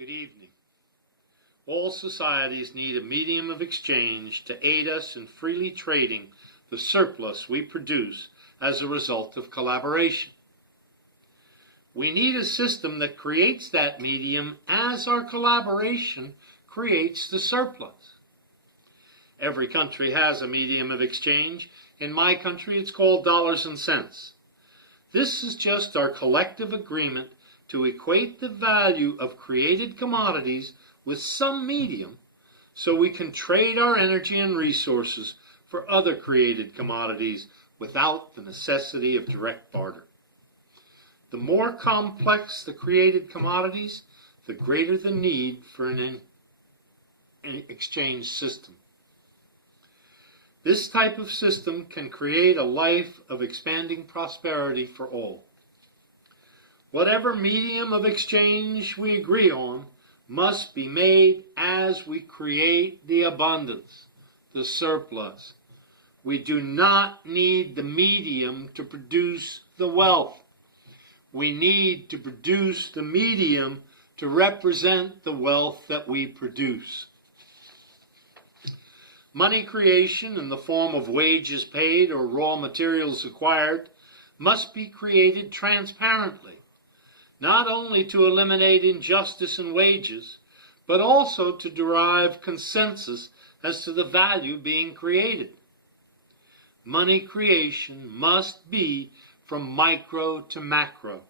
Good evening. All societies need a medium of exchange to aid us in freely trading the surplus we produce as a result of collaboration. We need a system that creates that medium as our collaboration creates the surplus. Every country has a medium of exchange. In my country, it's called dollars and cents. This is just our collective agreement to equate the value of created commodities with some medium so we can trade our energy and resources for other created commodities without the necessity of direct barter. The more complex the created commodities, the greater the need for an exchange system. This type of system can create a life of expanding prosperity for all. Whatever medium of exchange we agree on must be made as we create the abundance, the surplus. We do not need the medium to produce the wealth. We need to produce the medium to represent the wealth that we produce. Money creation in the form of wages paid or raw materials acquired must be created transparently, not only to eliminate injustice in wages, but also to derive consensus as to the value being created. Money creation must be from micro to macro.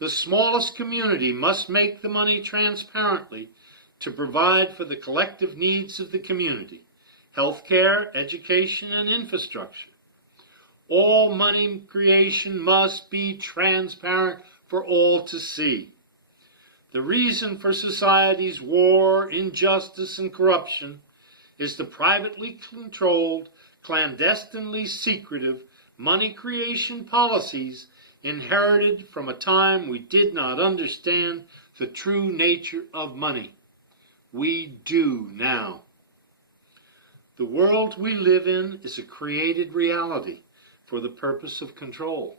The smallest community must make the money transparently to provide for the collective needs of the community: healthcare, education, and infrastructure. All money creation must be transparent for all to see. The reason for society's war, injustice, and corruption is the privately controlled, clandestinely secretive money creation policies inherited from a time we did not understand the true nature of money. We do now. The world we live in is a created reality for the purpose of control.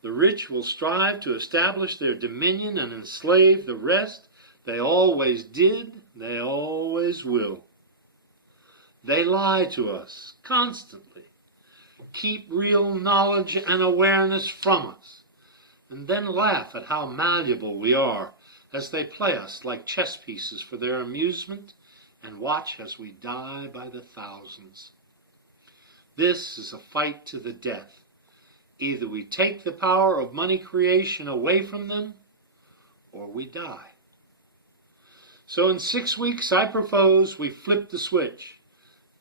The rich will strive to establish their dominion and enslave the rest. They always did, they always will. They lie to us constantly, keep real knowledge and awareness from us, and then laugh at how malleable we are as they play us like chess pieces for their amusement and watch as we die by the thousands. This is a fight to the death. Either we take the power of money creation away from them, or we die. So in 6 weeks, I propose we flip the switch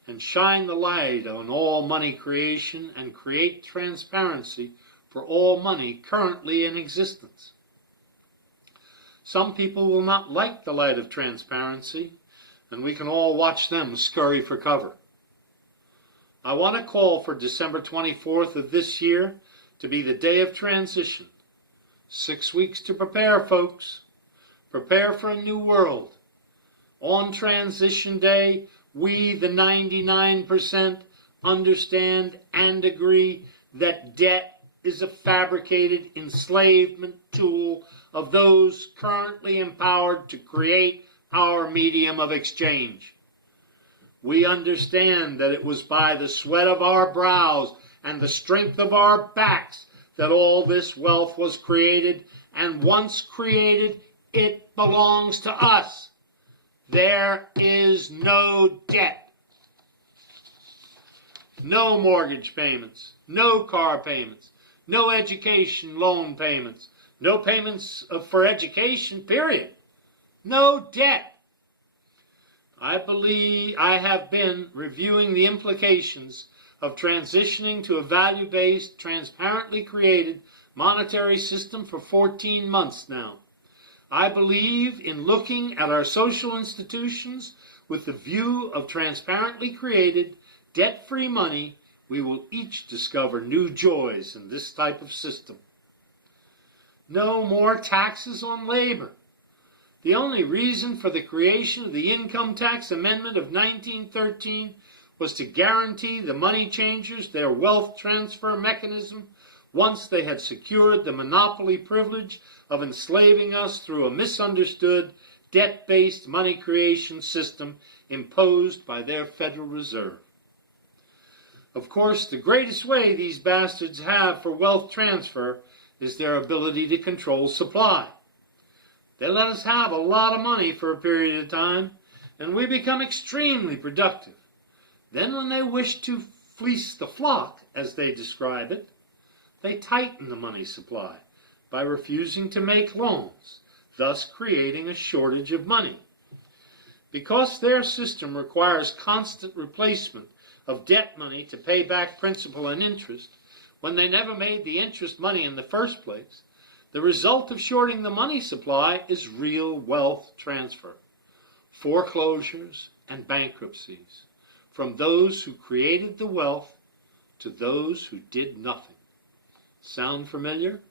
and shine the light on all money creation and create transparency for all money currently in existence. Some people will not like the light of transparency, and we can all watch them scurry for cover. I want to call for December 24th of this year to be the day of transition. 6 weeks to prepare, folks. Prepare for a new world. On transition day, we, the 99%, understand and agree that debt is a fabricated enslavement tool of those currently empowered to create our medium of exchange. We understand that it was by the sweat of our brows and the strength of our backs that all this wealth was created, and once created, it belongs to us. There is no debt. No mortgage payments, no car payments, no education loan payments, no payments for education, period. No debt. I have been reviewing the implications of transitioning to a value-based, transparently created monetary system for 14 months now. I believe in looking at our social institutions with the view of transparently created, debt-free money. We will each discover new joys in this type of system. No more taxes on labor. The only reason for the creation of the Income Tax Amendment of 1913 was to guarantee the money changers their wealth transfer mechanism once they had secured the monopoly privilege of enslaving us through a misunderstood, debt-based money creation system imposed by their Federal Reserve. Of course, the greatest way these bastards have for wealth transfer is their ability to control supply. They let us have a lot of money for a period of time, and we become extremely productive. Then when they wish to fleece the flock, as they describe it, they tighten the money supply by refusing to make loans, thus creating a shortage of money. Because their system requires constant replacement of debt money to pay back principal and interest, when they never made the interest money in the first place, the result of shorting the money supply is real wealth transfer, foreclosures, and bankruptcies, from those who created the wealth to those who did nothing. Sound familiar?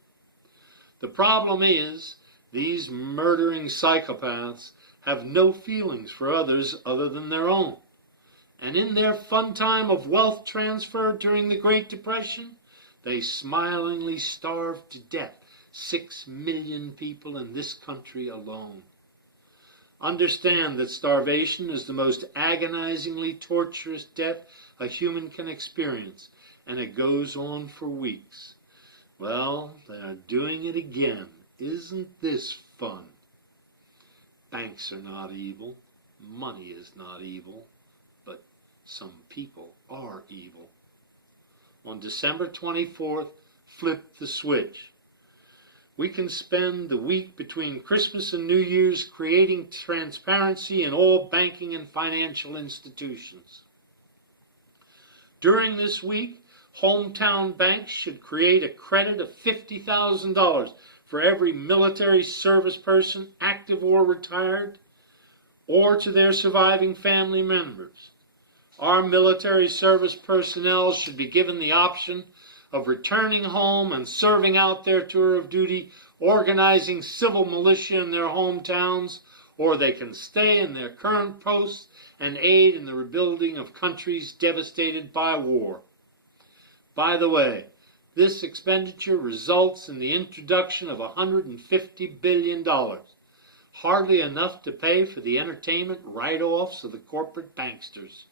The problem is, these murdering psychopaths have no feelings for others other than their own. And in their fun time of wealth transfer during the Great Depression, they smilingly starved to death 6 million people in this country alone. Understand that starvation is the most agonizingly torturous death a human can experience, and it goes on for weeks. Well, they are doing it again. Isn't this fun? Banks are not evil. Money is not evil. But some people are evil. On December 24th, flip the switch. We can spend the week between Christmas and New Year's creating transparency in all banking and financial institutions. During this week, hometown banks should create a credit of $50,000 for every military service person, active or retired, or to their surviving family members. Our military service personnel should be given the option of returning home and serving out their tour of duty, organizing civil militia in their hometowns, or they can stay in their current posts and aid in the rebuilding of countries devastated by war. By the way, this expenditure results in the introduction of $150 billion, hardly enough to pay for the entertainment write-offs of the corporate banksters,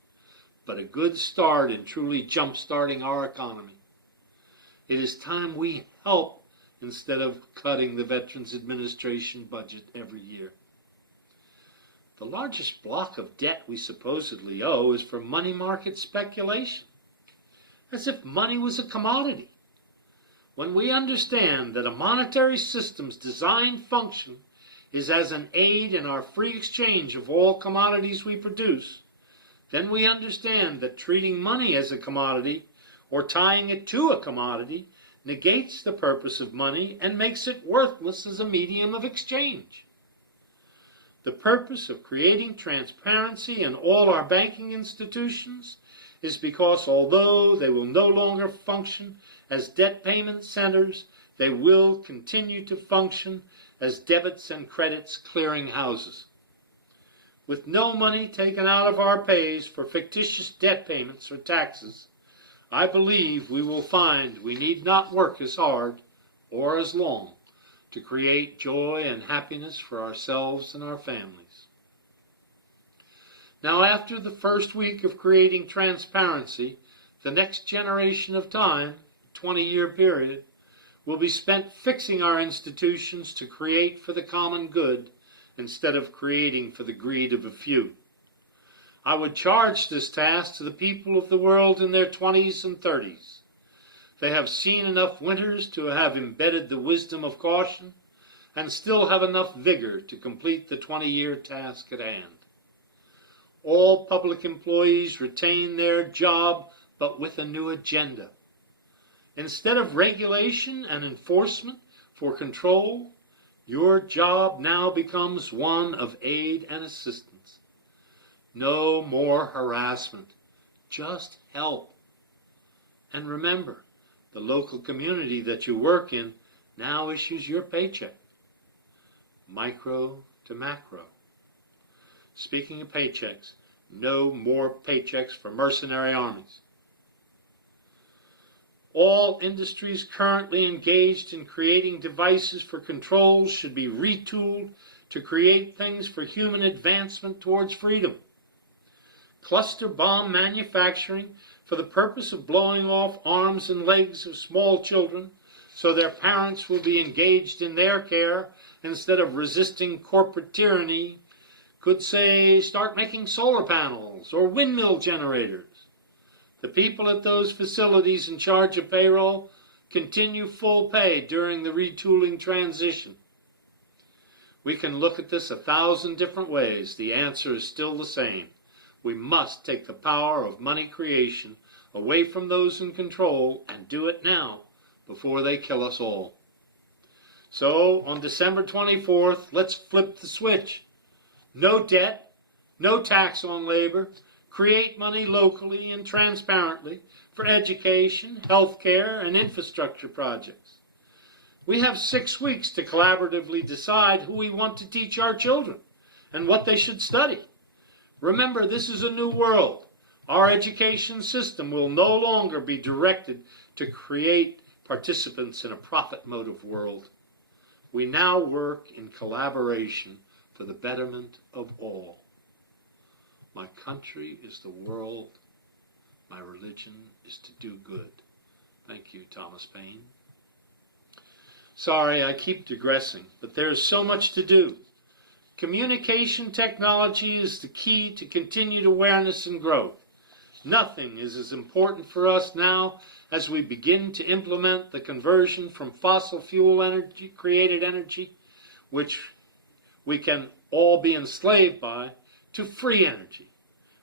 but a good start in truly jump-starting our economy. It is time we help instead of cutting the Veterans Administration budget every year. The largest block of debt we supposedly owe is for money market speculation, as if money was a commodity. When we understand that a monetary system's designed function is as an aid in our free exchange of all commodities we produce, then we understand that treating money as a commodity or tying it to a commodity negates the purpose of money and makes it worthless as a medium of exchange. The purpose of creating transparency in all our banking institutions is because although they will no longer function as debt payment centers, they will continue to function as debits and credits clearing houses. With no money taken out of our pays for fictitious debt payments or taxes, I believe we will find we need not work as hard or as long to create joy and happiness for ourselves and our families. Now, after the first week of creating transparency, the next generation of time, 20-year period, will be spent fixing our institutions to create for the common good instead of creating for the greed of a few. I would charge this task to the people of the world in their 20s and 30s. They have seen enough winters to have embedded the wisdom of caution and still have enough vigor to complete the 20-year task at hand. All public employees retain their job, but with a new agenda. Instead of regulation and enforcement for control, your job now becomes one of aid and assistance. No more harassment, just help. And remember, the local community that you work in now issues your paycheck, micro to macro. Speaking of paychecks, no more paychecks for mercenary armies. All industries currently engaged in creating devices for controls should be retooled to create things for human advancement towards freedom. Cluster bomb manufacturing for the purpose of blowing off arms and legs of small children so their parents will be engaged in their care instead of resisting corporate tyranny could, say, start making solar panels or windmill generators. The people at those facilities in charge of payroll continue full pay during the retooling transition. We can look at this 1,000 different ways. The answer is still the same. We must take the power of money creation away from those in control and do it now before they kill us all. So, on December 24th, let's flip the switch. No debt, no tax on labor, create money locally and transparently for education, health care, and infrastructure projects. We have 6 weeks to collaboratively decide who we want to teach our children and what they should study. Remember, this is a new world. Our education system will no longer be directed to create participants in a profit motive world. We now work in collaboration for the betterment of all. My country is the world. My religion is to do good. Thank you, Thomas Paine. Sorry, I keep digressing, but there is so much to do. Communication technology is the key to continued awareness and growth. Nothing is as important for us now as we begin to implement the conversion from fossil fuel energy, created energy, which we can all be enslaved by, to free energy.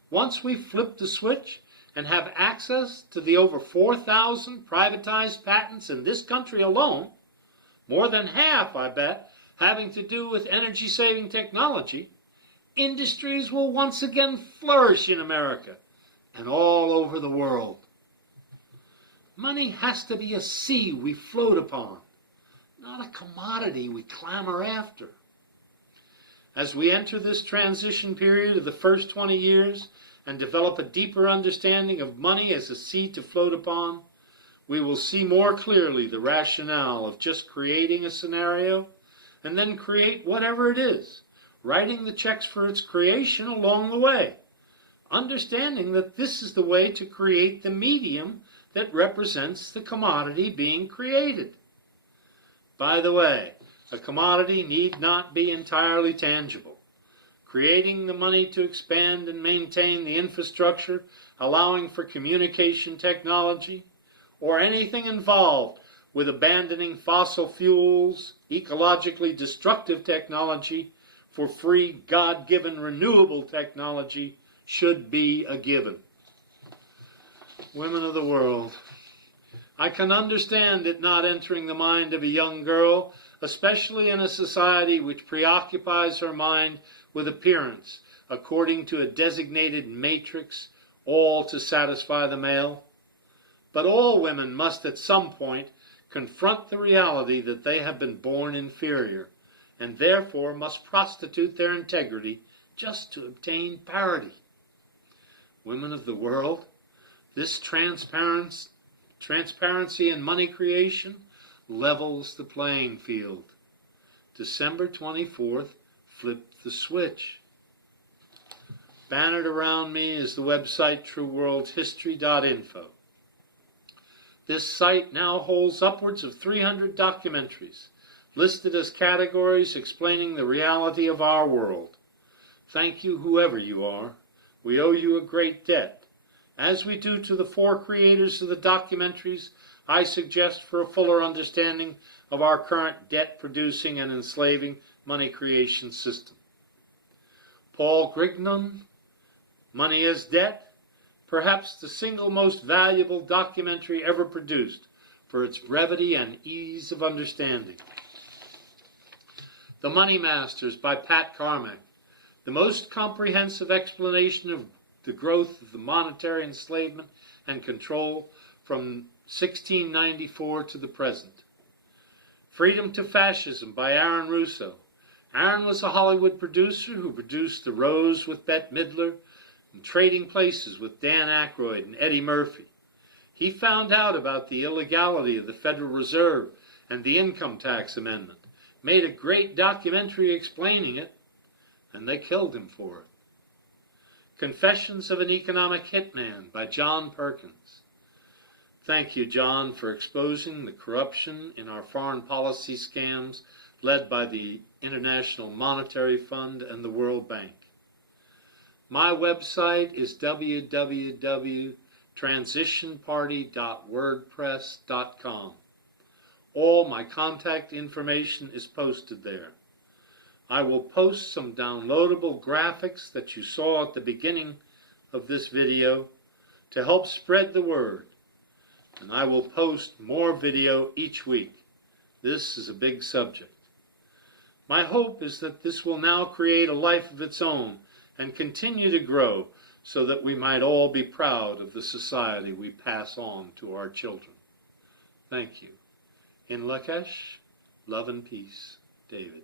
Once we flip the switch and have access to the over 4,000 privatized patents in this country alone, more than half, I bet, having to do with energy-saving technology, industries will once again flourish in America and all over the world. Money has to be a sea we float upon, not a commodity we clamor after. As we enter this transition period of the first 20 years and develop a deeper understanding of money as a sea to float upon, we will see more clearly the rationale of just creating a scenario and then create whatever it is, writing the checks for its creation along the way, understanding that this is the way to create the medium that represents the commodity being created. By the way, a commodity need not be entirely tangible. Creating the money to expand and maintain the infrastructure, allowing for communication technology, or anything involved with abandoning fossil fuels, ecologically destructive technology, for free, God-given renewable technology should be a given. Women of the world, I can understand it not entering the mind of a young girl, especially in a society which preoccupies her mind with appearance, according to a designated matrix, all to satisfy the male. But all women must at some point confront the reality that they have been born inferior, and therefore must prostitute their integrity just to obtain parity. Women of the world, this transparency in money creation levels the playing field. December 24th, flip the switch. Bannered around me is the website trueworldhistory.info. This site now holds upwards of 300 documentaries, listed as categories explaining the reality of our world. Thank you, whoever you are. We owe you a great debt. As we do to the 4 creators of the documentaries, I suggest for a fuller understanding of our current debt-producing and enslaving money creation system. Paul Grignon, Money as Debt, perhaps the single most valuable documentary ever produced for its brevity and ease of understanding. The Money Masters by Pat Carmack, the most comprehensive explanation of the growth of the monetary enslavement and control from 1694 to the present. Freedom to Fascism by Aaron Russo. Aaron was a Hollywood producer who produced The Rose with Bette Midler and Trading Places with Dan Aykroyd and Eddie Murphy. He found out about the illegality of the Federal Reserve and the Income Tax Amendment, made a great documentary explaining it, and they killed him for it. Confessions of an Economic Hitman by John Perkins. Thank you, John, for exposing the corruption in our foreign policy scams led by the International Monetary Fund and the World Bank. My website is www.transitionparty.wordpress.com. All my contact information is posted there. I will post some downloadable graphics that you saw at the beginning of this video to help spread the word. And I will post more video each week. This is a big subject. My hope is that this will now create a life of its own and continue to grow so that we might all be proud of the society we pass on to our children. Thank you. In Lakesh, love and peace, David.